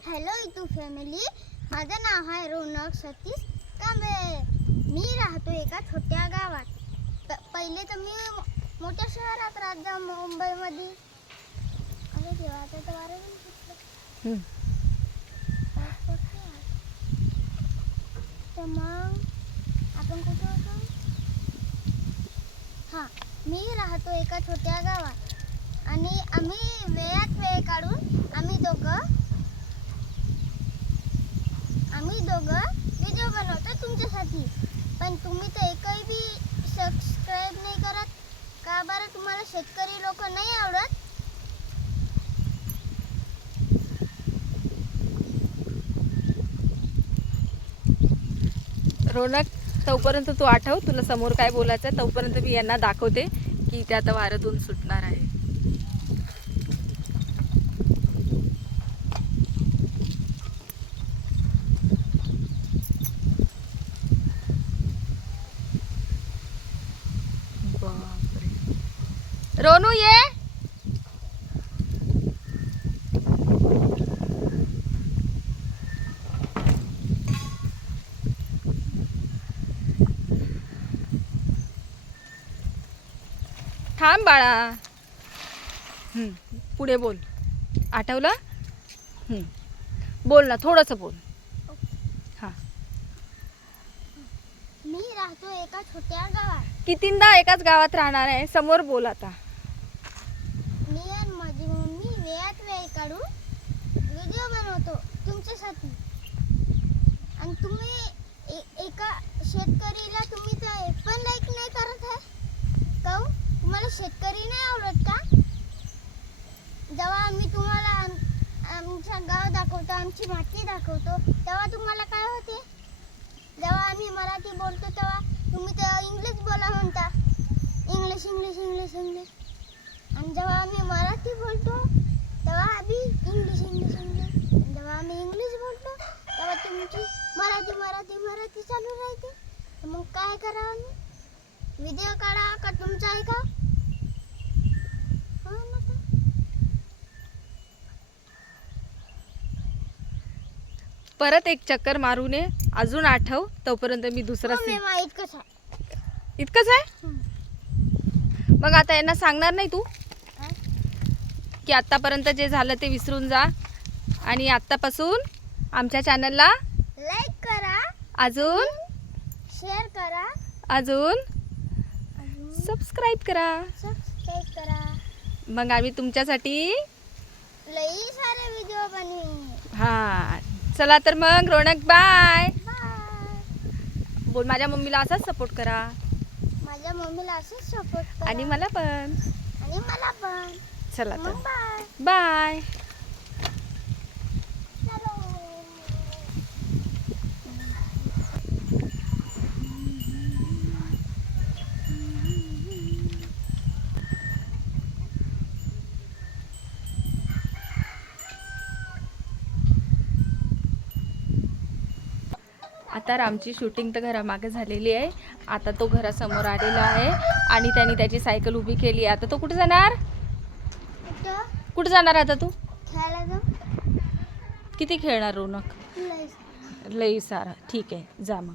Hello इतू family माझं नाव आहे रोनक सतीश. कांबळे मी राहतो एका छोट्या गावात. पहिले तर मी मोठ्या शहरात राहत मुंबईमध्ये. अरे देवा आता तर वारं. तर मग आपण कुठे होतो? हां मी राहतो एका छोट्या गावात. आणि आम्ही वेळात वेळ काढून आम्ही दोघं आम्ही दोघं व्हिडिओ बनवतो तुमच्यासाठी. पण तुम्ही तर एकही बी सबस्क्राईब नाही करत. का बरं तुम्हाला शेतकरी लोक नाही आवडत? रोनक तोपर्यंत तू आठव तुला समोर काय बोलायचं आहे तोपर्यंत मी यांना दाखवते की ते आता वाऱ्यातून सुटणार आहे. रोनू ये. थांब बाळा. पुढे बोल. आठवलं. बोल ना थोडंसं बोल. हां. मी राहतो एका छोट्या गावात. कितींदा एकाच गावात राहणार आहे? समोर बोल आता. माझी मम्मी वेळात वेळ काढून व्हिडिओ बनवतो तुमच्यासाठी. आणि तुम्ही ए- एका शेतकरीला तुम्ही तर पण लाईक नाही करत आहे. काऊ तुम्हाला शेतकरी नाही आवडत का? जेव्हा आम्ही तुम्हाला आमचा गाव दाखवतो आमची माती दाखवतो तेव्हा तुम्हाला काय होते जेव्हा आम्ही मराठी बोलतो तेव्हा तुम्ही तर इंग्लिश बोला म्हणता इंग्लिश इंग्लिश इंग्लिश इंग्लिश आणि जेव्हा आम्ही बोलतो तेव्हा आम्ही इंग्लिश इंग्लिश इंग्लिश जेव्हा आम्ही इंग्लिश बोलतो तेव्हा तुमची मराठी मराठी मराठी चालू राहते मग काय करा व्हिडिओ काढा का तुमचा आहे का हो? परत एक चक्कर मारू नये अजून आठव तोपर्यंत मी दुसरा हो, मी कसं आहे. इतकंच आहे. मग आता यांना सांगणार नाही तू? की आत्तापर्यंत जे झालं ते विसरून जा. आणि आत्तापासून आमच्या चॅनलला लाईक करा. अजून शेअर करा. अजून सबस्क्राईब करा. सबस्क्राईब करा. मग आम्ही तुमच्यासाठी लई सारे व्हिडिओ बनवी हां. चला तर मग रोनक बाय. बोल माझ्या मम्मीला असाच सपोर्ट करा. माझ्या मम्मीला असंच सपोर्ट आणि मला पण. आणि मला पण. चला तर. बाय आता रामची शूटिंग तर घरामागे झालेली आहे. आता तो घरासमोर आलेला आहे आणि त्याने त्याची सायकल उभी केली आहे. आता तो कुठे जाणार? कुठं? कुठे जाणार आता तू? खेळायला जाऊ. किती खेळणार रोनक? लई लई सारा. ठीक आहे जा मग.